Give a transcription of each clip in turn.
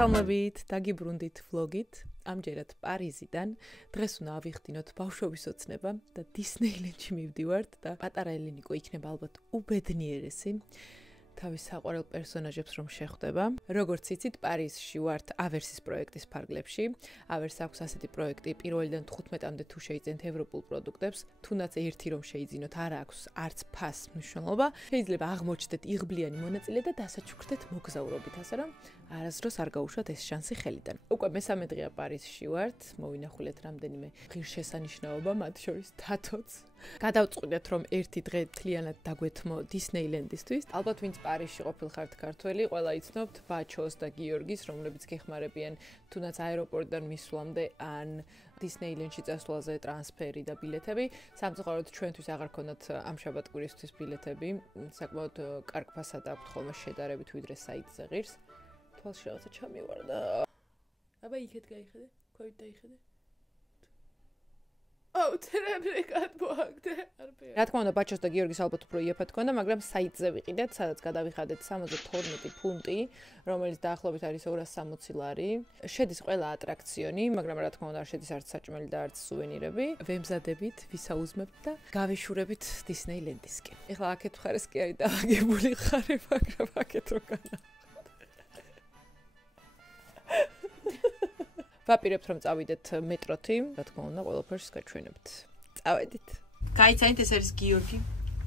მოგესალმებით, დაგიბრუნდით vlogით. ამჯერად პარიზიდან. დღეს უნდა ავიხდინოთ ბავშვობის ოცნება და დისნეილენდში მივდივართ და პატარა ელენიკო იქნება ალბათ უბედნიერესი. თავის საყვარელ პერსონაჟებს რომ შეხვდება. Როგორც იცით, პარიზში ვართ ავერსის პროექტის ფარგლებში. ავერს აქვს ასეთი პროექტი 1-დან 15-მდე თუ შეიძენთ ევროპულ პროდუქტებს, თუნდაც ერთი რომ შეიძინოთ, არ აქვს არც ფას მნიშვნელობა. შეიძლება აღმოჩნდეთ იღბლიანი მონაწილე და დასაჩუქრდეთ მოგზაურობით, ასე რომ არასდროს არ გაუშვათ ეს შანსი ხელიდან. უკვე მესამე დღეა პარიზში ვართ, მოვინახულეთ რამდენიმე ღირსშესანიშნაობა, მათ შორის თათოც. გადავწყვიტეთ რომ ერთი დღე მთლიანად დაგვეთმო დისნეილენდისთვის. ალბათ ვინც პარიზში ყოფილხართ ქართველი, ყველა იცნობთ ბაჩოს და გიორგის, რომლებიც გეხმარებიან თუნდაც აეროპორტიდან მისვლამდე ან დისნეილენდში წასვლაზე ტრანსფერი და ბილეთები. სამწუხაროდ ჩვენთვის აღარ ქონდათ ამ შაბათ-კვირისთვის ბილეთები. საკმაოდ კარგ ფასად აქვთ ხოლმე შედარებით ვიდრე საიტზე ღირს. თვალში რაღაცა ჩამივარდა. აბა იქეთ გაიხედე, ქვევით დაიხედე. რა თქმა უნდა, ბაჩოს და გიორგის ალბათ უფრო იაფად ქონდა, მაგრამ საიტზე ვიყიდეთ, სადაც გადავიხადეთ 72 ფუნტი, რომელიც დაახლოებით არის 260 ლარი. შედის ყველა ატრაქციონი, მაგრამ რა თქმა უნდა, არ შედის არც საჭმელი და არც სუვენირები. ვემზადებით, ვისაუზმებთ და გავეშურებით დისნეილენდისკენ. ეხლა აქეთ მხარეს კი არის დააგებული ხარი, მაგრამ აქეთ რო განა. ვაპირებთ რომ წავიდეთ მეტროთი, რა თქმა უნდა, ყველაფერს გაჩვენებთ. წავედით. გაიცანით, ეს არის გიორგი,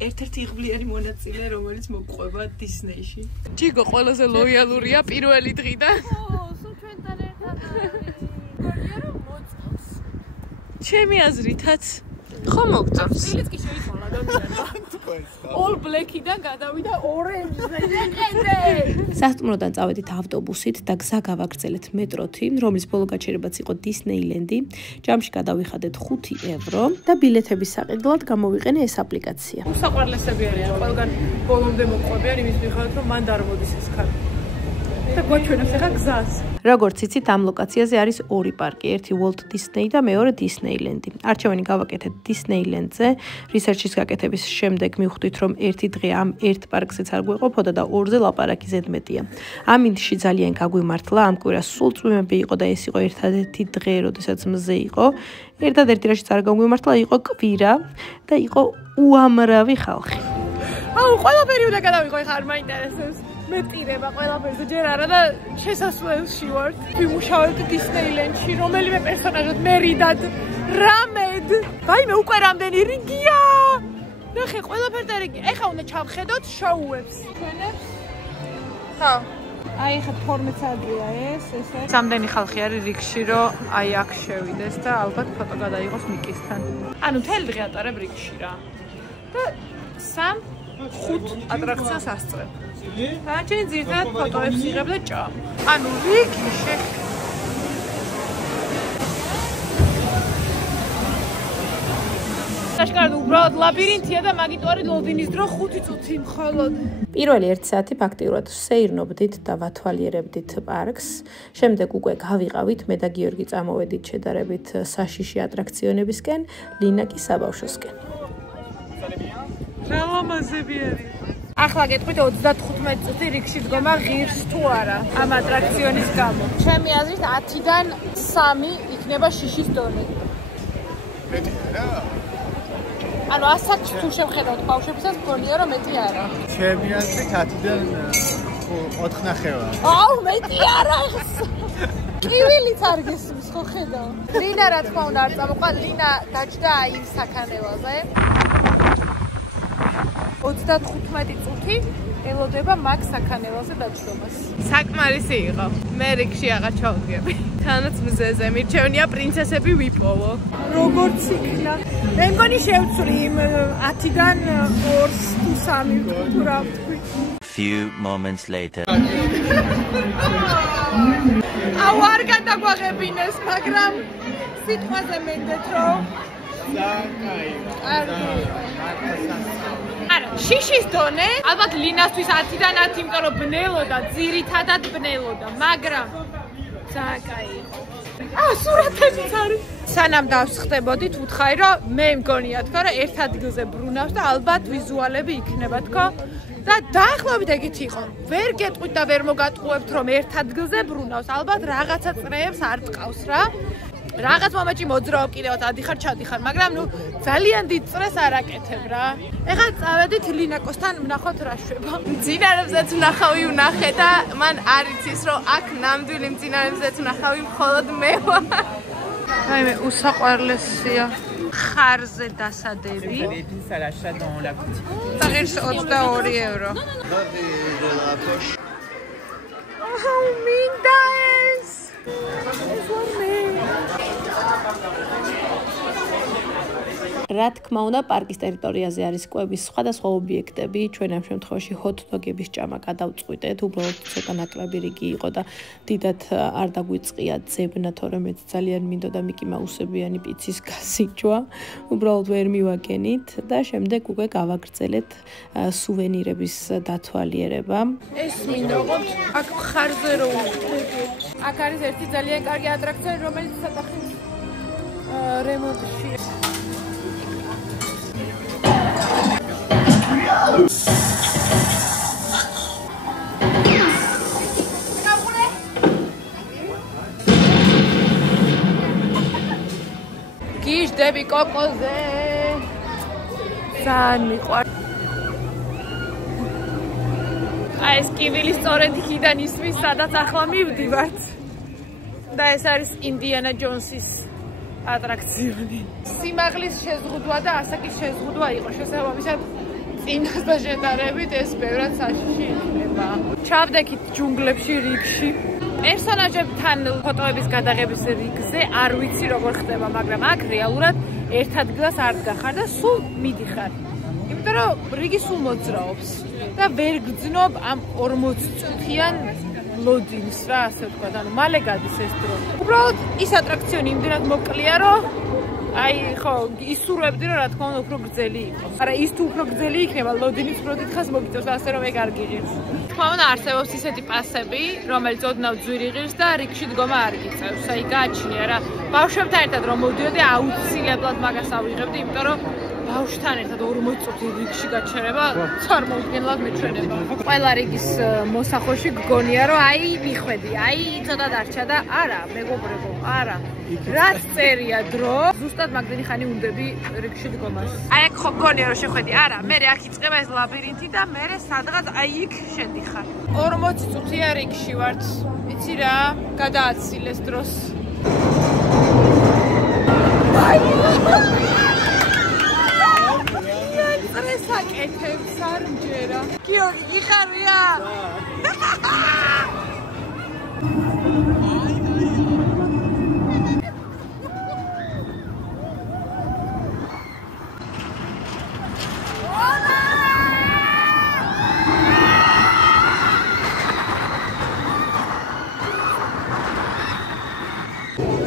ერთ-ერთი იღბლიანი მონაწილე, რომელიც მოგყვება დისნეიში. ჯიგო ყველაზე ლოიალურია პირველი დღიდან. სულ ჩვენთან ერთად არის. გორია რომ მოწონს. ჩემი აზრითაც ხო მოგწონს. სილიც კი შეიცვალა ადამიანმა. All black-დან გადავიდა orange-ზე. სასტუმროდან წავედით ავტობუსით და გზა გავაგრძელეთ მეტროთი, რომლის ბოლო გაჩერებაც იყო დისნეილენდი. ჯამში გადავიხადეთ 5 евро და ბილეთების საყიდლად გამოვიყენე ეს აპლიკაცია. საყვარლესები არიან, ყველგან ბოლომდე მოყვებიან იმის მიხედვით, რომ მან დარმოდის ეს ხარი. და გვაჩვენებს ახლა გზას. როგორც იცით, ამ ლოკაციაზე არის ორი პარკი, ერთი Walt Disney და მეორე Disneyland. არჩევანი გავაკეთეთ Disneyland-ზე. რისერჩის გაკეთების შემდეგ მივხვდით, რომ ერთი დღე ამ ერთ პარკზეც არ გვეყოფოდა და ორზე ლაპარაკი ზედმეტია. ამინდში ძალიან გაგვიმართლა, ამ კვირას სულ წვიმები იყო და ეს იყო ერთადერთი დღე, როდესაც მზე იყო. ერთადერთი რაშიც არ გაგვიმართლა იყო კვირა და იყო უამრავი ხალხი. აუ, ყველაფერი უნდა გადავიღო, ხარ მაინტერესებს. მეტირება ყველაფერზე ჯერ არა და შესასვლელში ვართ. ვიმუშავებთ დისნეილენდში, რომელიმე პერსონაჟად მერიდად, რამედ. ვაიმე, უკვე რამდენი რიგია. ნახე, ყველაფერი და რიგი. ეხლა უნდა ჩავხედოთ შოუებს. ჩვენებს? ხო. აი, ხა 12 საათია ეს. რამდენი ხალხი არის რიგში, რომ აი აქ შევიდეს და ალბათ ფოტო გადაიღოს მიკისთან. ანუ მთელი დღე ატარებ რიგში რა. და 3-5 ატრაქციას ასწრებ. Დანარჩენი ძირითადად ფოტოებს იღებ და ჭამ. ანუ რიგი აშკარად უბრალოდ ლაბირინთია და მაგით არის ლოდინის დრო 5 წუთი მხოლოდ. პირველი 1 საათი ფაქტიურად სეირნობდით და ვათვალიერებდით პარკს. შემდეგ უკვე გავიყავით, მე და გიორგი წამოვედით შედარებით საშიში ატრაქციონებისკენ, ლინა კი საბავშვოსკენ. რა ლამაზები არის. ახლა გეტყვით 35 წუთი რიგში დგომა ღირს თუ არა ამ ატრაქციონის გამო. ჩემი აზრით 10-დან 3 იქნება შიშის დონე. მეტი არა? ანუ ასაც თუ შევხედავთ ბავშვებისაც მგონია რომ მეტი არა. ჩემი აზრით 10-დან 4 ნახევარი. აუ, მეტი არა ეს. კივილიც არ გესმის ხო ხედავ. ლინა რა თქმა უნდა არ წამოყვა, ლინა დაჯდა აი იმ საქანელაზე. 35 წუთი ელოდება მაგ საქანელაზე დაჯდომას. საკმარისი იყო. მე რიგში აღარ ჩავდგები. თანაც მზეზე მირჩევნია პრინცესები ვიპოვო. როგორც იქნა. მე მგონი შევცვლი იმ 10-დან 2-ს თუ 3 თუ რა ვთქვი. Few moments later. აუ არ გადაგვაღებინეს, მაგრამ სიტყვაზე მენდეთ რომ არა, შიშის დონე, ალბათ ლინასთვის 10-დან 10, იმიტომ რომ ბნელოდა, ძირითადად ბნელოდა, მაგრამ ძალიან კაი იყო. სურათებიც არის. სანამ დავსხდებოდით, ვუთხარი, რომ მე მგონია თქო, რომ ერთ ადგილზე ბრუნავს და ალბათ ვიზუალები იქნება თქო. და დაახლოებით ეგეთი იყო. ვერ გეტყვით და ვერ მოგატყუებთ რომ ერთ ადგილზე ბრუნავს. ალბათ რაღაცა წრეებს არ ტყავს რა. რაღაც მომენტში მოძრაობ კიდევ ადიხარ ჩადიხარ, მაგრამ ნუ ძალიან დიდ წრეს არ აკეთებ რა. ეხლა წავედით ლინაკოსთან ვნახოთ რა შვება. მძინარეებზეც ვნახავი ვნახე და მან არ იცის რომ აქ ნამდვილი მძინარეებზეც ვნახავი მხოლოდ მე ვარ. აი მე უსაყვარლესია. ხარზე დასადები. წაღირს 22 евро. აუ მინდა ეს. რა თქმა უნდა, პარკის ტერიტორიაზე არის კვების სხვადასხვა ობიექტები. ჩვენ ამ შემთხვევაში ჰოთ-დოგების ჭამა გადავწყვიტეთ, უბრალოდ ცოტა ნაკლები რიგი იყო და დიდად არ დაგვიწყია ძებნა, თორემ მეც ძალიან მინდოდა მიკი მაუსებიანი პიცის გასიჭვა. უბრალოდ ვერ მივაგენით და შემდეგ უკვე გავაგრძელეთ სუვენირების დათვალიერება. ეს მინდა ოღონდ აქ ხარზე რო ვხვდებით. აქ არის ერთი ძალიან კარგი ატრაქცია, რომელიც საერთოდ რემონტში. გიჟდები კოკოზე. ძალიან მიყვარს. აი ეს კიბილი სწორედ იქიდან ისმის, სადაც ახლა მივდივართ. და ეს არის ინდიანა ჯონსის ატრაქციონი. სიმაღლის შეზღუდვა და ასაკის შეზღუდვა იყო. შესაბამისად წინასთან შედარებით ეს ბევრად საშიში იქნება. ჩავდექით ჯუნგლებში რიგში. პერსონაჟებთან ფოტოების გადაღების რიგზე არ ვიცი როგორ ხდება, მაგრამ აქ რეალურად ერთ ადგილას არ დგახარ და სულ მიდიხარ. იმიტომ რომ რიგი სულ მოძრაობს და ვერ გძნობ ამ 40 წუთიან ლოდინს რა, ასე ვთქვათ, ანუ მალე გადის ეს დრო. უბრალოდ ის ატრაქციონი იმდენად მოკლია, რომ აი ხო, ისურვებდი რომ რა თქმა უნდა უფრო გრძელი იყოს. არა, ის თუ უფრო გრძელი იქნება, ლოდინის უფრო დიდხანს მოგიწევს, ასე რომ ეგ არ გიღირს. თქმა უნდა, არსებობს ისეთი პასები, რომელიც ოდნავ ძვირი ღირს და რიგში დგომა არ გიწევს. აი გააჩნია რა. ბავშვებთან ერთად რომ მოვდიოდი, აუცილებლად მაგას ავიღებდი, იმიტომ რომ ბავშვთან ერთად 40 წუთი რიგში გაჩერება წარმოუდგენლად მეჩვენება. ყველა რიგის მოსახვეში გგონია რომ აი მიხვედი, აი ცოტა დარჩა და არა, მეგობრებო, არა. რაც წერია დრო, ზუსტად მაგდენი ხანი უნდები რიგში დგომას. აი აქ ხო გგონია რომ შეხვედი, არა, მე აქ იწყება ეს ლაბირინთი და მე სადღაც აი იქ შედიხარ. 40 წუთია რიგში ვართ. იცი რა, გადააცილეს დროს. ესაკეთებს არ მჯერა. გიორგი, გიხარია?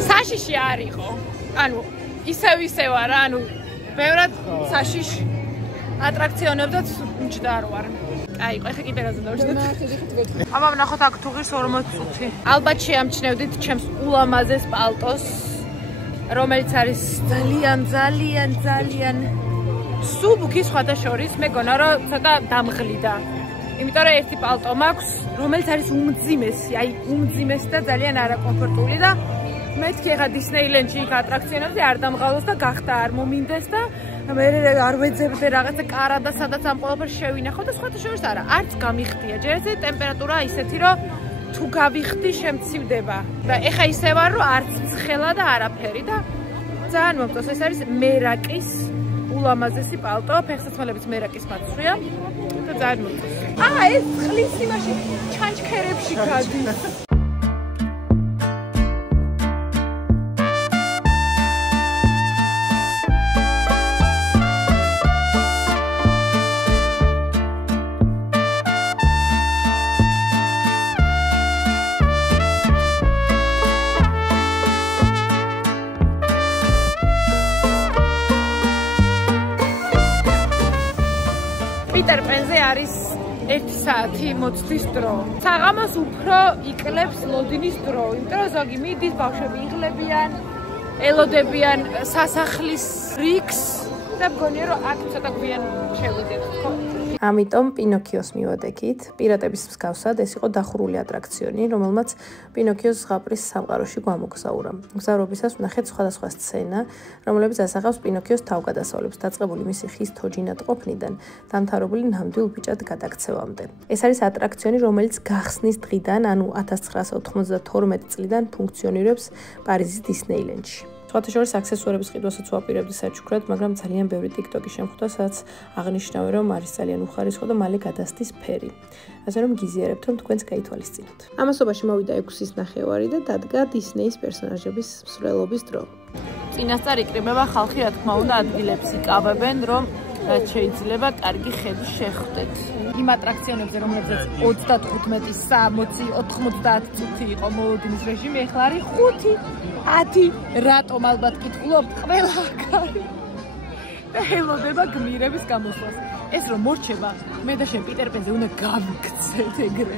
საშიში არ იყო. ანუ ისევ არა, ანუ ბევრად საშიში ატრაქციონებზეც მჯდარ ვარ. აი, ეხა კიდევაზე დავშდეთ. აბა ვნახოთ აქ თუ ღირს 40 წუთი. ალბათ შეამჩნევდით ჩემს ულამაზეს პალტოს, რომელიც არის ძალიან სუბუქი სხვათა შორის. მეგონა რომ ცოტა დამღლიდა. იმიტომ რომ ერთი პალტო მაქვს, რომელიც არის უმძიმესი, აი უმძიმესი და ძალიან არაკომფორტული და მეთქი ეხა დისნეილენდში იქ ატრაქციონებზე არ დამღალოს და გახდა არ მომინდეს და მე არ ვეძებდე რაღაცა კარა და სადაც ამ ყველაფერს შევინახო და სხვათა შორის არა, არც გამიხდია. ჯერ ეს ტემპერატურა ისეთი რომ თუ გავიხდი შემცივდება და ეხა ისე ვარ რომ არც ცხელა და არაფერი და ძალიან მომწონს. ეს არის მერაკის ულამაზესი პალტო, ფეხსაცმელების მერაკის მაცხვია და ძალიან მომწონს. ეს წყლის იმაში ჩანჩქერებში გადის. პიტერ პენზე არის 1 საათი მოცდის დრო. საღამოს უფრო იკლებს ლოდინის დრო, იმიტომ რომ ზოგი მიდის, ბავშვები იღლებიან, ელოდებიან სასახლის რიგს და მგონია რომ აქ ცოტა გვიან შევიდეთ, ხო? ამიტომ პინოქიოს მივადექით. პირატების მსგავსად ეს იყო დახურული ატრაქციონი, რომელმაც პინოქიოს ზღაპრის სამყაროში გვამოგზაურა. მგზავრობისას ვნახეთ სხვადასხვა სცენა, რომლებიც ასახავს პინოქიოს თავგადასავლებს, დაწყებული მისი ხის თოჯინად ყოფნიდან, დამთავრებული ნამდვილ ბიჭად გადაქცევამდე. ეს არის ატრაქციონი, რომელიც გახსნის დღიდან, ანუ 1992 წლიდან ფუნქციონირებს პარიზის დისნეილენდში. სხვათა შორის აქსესუარების ყიდვასაც ვაპირებდი საჩუქრად, მაგრამ ძალიან ბევრი TikTok-ი შემხვდა, სადაც აღნიშნავენ, რომ არის ძალიან უხარისხო და მალე გადასდის ფერი. ასე რომ გიზიარებთ, რომ თქვენც გაითვალისწინოთ. ამასობაში მოვიდა 6-ის ნახევარი და დადგა დისნეის პერსონაჟების მსვლელობის დრო. წინასწარ იკრიბება ხალხი, რა თქმა უნდა, ადგილებს იკავებენ, რომ რაც შეიძლება კარგი ხედი შეხვდეთ. იმ ატრაქციონებზე, რომლებზეც 35, 60, 90 წუთი იყო მოლოდინის რეჟიმი, ეხლა არის 5, 10. რატომ ალბათ კითხულობთ, ყველა აქ არის. და ელოდება გმირების გამოსვლას. ეს რომ მორჩება, მე და შენ პიტერ პენზე უნდა გავიქცეთ ეგრევე.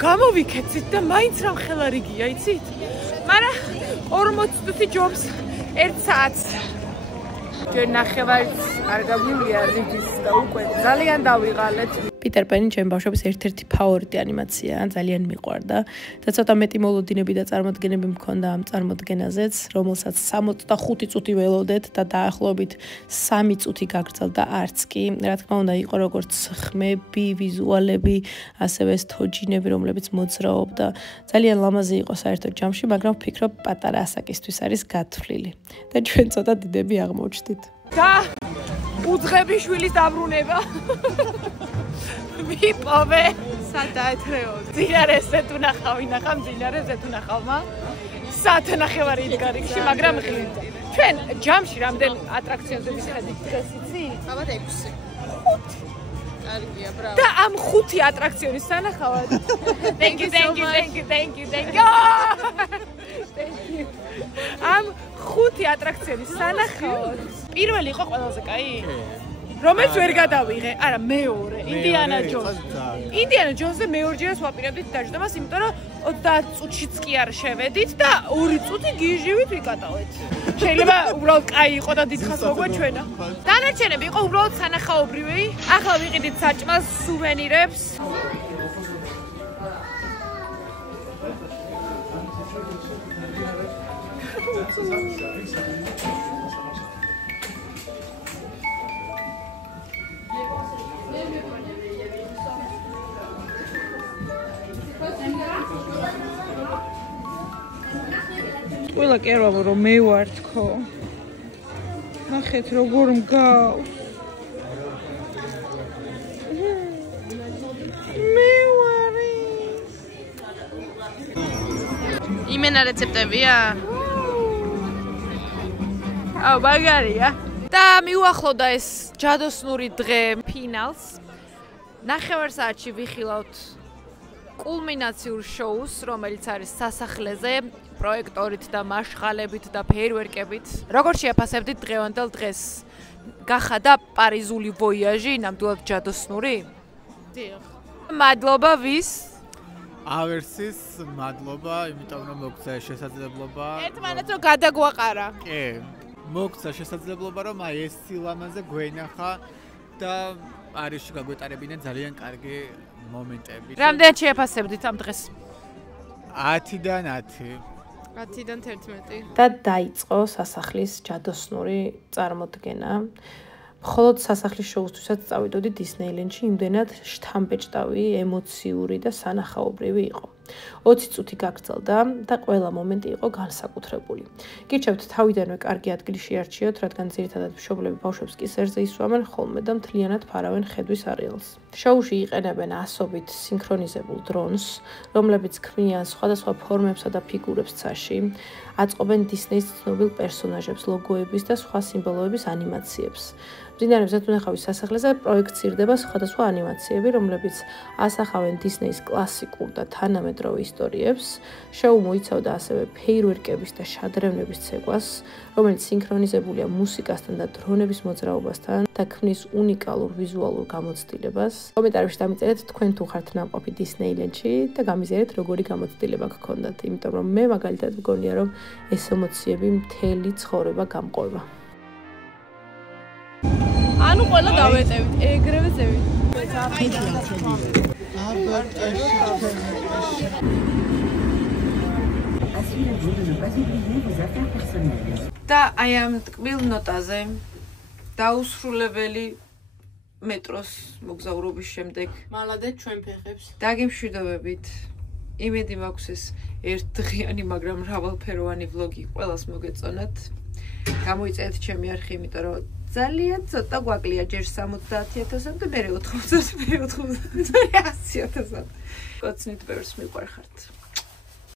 გამოვიქეცით და მაინც რამ ხელარიგია, იცით? მაგრამ 40 წუთი ჯობს 1 საათს. ჯერ ნახევარიც არ გაგვივია რიდის და უკვე ძალიან დავიღალეთ. პიტერ პენი ჩემი ბავშვობის ერთ-ერთი ფავორიტი ანიმაციაა, ძალიან მიყვარდა და ცოტა მეტი მოლოდინები და წარმოდგენები მქონდა ამ წარმოდგენაზეც, რომელსაც 65 წუთი ველოდეთ და დაახლოებით 3 წუთი გაგრძელდა არც კი. რა თქმა უნდა, იყო როგორც ხმები, ვიზუალები, ასევე თოჯინები, რომლებიც მოძრაობდა. ძალიან ლამაზი იყო საერთოდ ჯამში, მაგრამ ვფიქრობ, პატარა ასაკისთვის არის გათვლილი. და ჩვენ ცოტა დიდები აღმოჩნდით. და უძღები შვილის დაბრუნება. ვიპოვე სადაეთრეო. ძინარეზე თუ ნახავ, ძინარეზე თუ ნახავმა. საათნახევარი იდგა რიგში, მაგრამ ღირდა. ჩვენ ჯამში რამდენ ატრაქციონზე ვიხედით დღეს იცი? ალბათ 6. კარგია, ბრავო. და ამ 5 ატრაქციონის სანახავად. Thank you. ამ 5 ატრაქციონის სანახავად. პირველი იყო ყველაზე კაი? რომელიც ვერ გადავიღე, არა მეორე, ინდიანა ჯონს. ინდიანა ჯონსზე მეორჯერაც ვაპირებდით დაждებას, იმიტომ რომ 30 წუთშიც კი არ შევედით და 2 წუთი გიჟივით ვიკატავეთ. შეიძლება უბრალოდ კაი იყო და დიდხანს მოგვეჩვენა. დანარჩენები იყო უბრალოდ სანახაობრივი. ახლა ვიყიდით საჭმელს, სუვენირებს. ყველა კერვავ რომ მე ვარ თქო. ნახეთ როგორ მგავს. მე ვარი. იმენა რეცეპტებია? აუ ბაგარია. და მიუახლოვდა ეს ჯადოსნური დღე ფინალს. ნახევარ საათში ვიხილავთ კულმინაციურ შოუს, რომელიც არის სასახლეზე, პროექტორით და მაშღალებით და ფეირვერკებით. როგორ შეაფასებდით დღევანდელ დღეს? გახადა პარიზული ვოიაჟი, ნამდვილად ჯადოსნური? დიახ. მადლობა ვის? ავერსის მადლობა, იმიტომ რომ მოგცა შესაძლებლობა. ერთმანეთს რომ გადაგვაყარა. კი. მოგცა შესაძლებლობა რომ აი ეს სილამაზე გვენახა და პარიზში გაგვეტარებინა ძალიან კარგი მომენტები. რამდენად შეაფასებდით ამ დღეს? 10-დან 10. 10-დან 11. და დაიწყო სასახლის ჯადოსნური წარმოდგენა. მხოლოდ სასახლის შოუსთვისაც წავიდოდი დისნეილენდში, იმდენად შთამბეჭდავი, ემოციური და სანახაობრივი იყო. 20 წუთი გაგრძელდა და ყველა მომენტი იყო განსაკუთრებული. გირჩევთ თავიდანვე კარგი ადგილი შეარჩიოთ, რადგან ძირითადად მშობლები ბავშვებს კისერზე ისვამენ ხოლმე და მთლიანად ფარავენ ხედვის არეალს. შოუში იყენებენ ასობით სინქრონიზებულ დრონს, რომლებიც ქმნიან სხვადასხვა ფორმებსა და ფიგურებს ცაში, აწყობენ დისნეის ცნობილ პერსონაჟებს, ლოგოების და სხვა სიმბოლოების ანიმაციებს. მდინარე მზეთუნახავის სასახლეზე პროექცირდება სხვადასხვა ანიმაციები, რომლებიც ასახავენ დისნეის კლასიკურ და თანამედროვე ისტორიებს. შოუ მოიცავდა ასევე ფეირვერკების და შადრევნების ცეკვას, რომელიც სინქრონიზებულია მუსიკასთან და დრონების მოძრაობასთან და ქმნის უნიკალურ ვიზუალურ გამოცდილებას. კომენტარებში დამიწერეთ თქვენ თუ ხართ ნამყოფი დისნეილენდში და გამიზიარეთ როგორი გამოცდილება გქონდათ, იმიტომ რომ მე მაგალითად მგონია რომ ეს ემოციები მთელი ცხოვრება გამყვება. ანუ ყველა დავეტევით, ეგრევე ზევით. და აი ამ ტკბილ ნოტაზე დაუსრულებელი მეტროს მოგზაურობის შემდეგ მალადეთ ჩვენ ფეხებს. დაგემშვიდობებით. იმედი მაქვს ეს ერთდღიანი, მაგრამ მრავალფეროვანი ვლოგი ყველას მოგეწონათ. გამოიწერეთ ჩემი არხი, იმიტომ რომ ძალიან ცოტა გვაკლია ჯერ 70,000 და მე 90,000, მე 100,000. კოცნით ბევრს მიყვარხართ.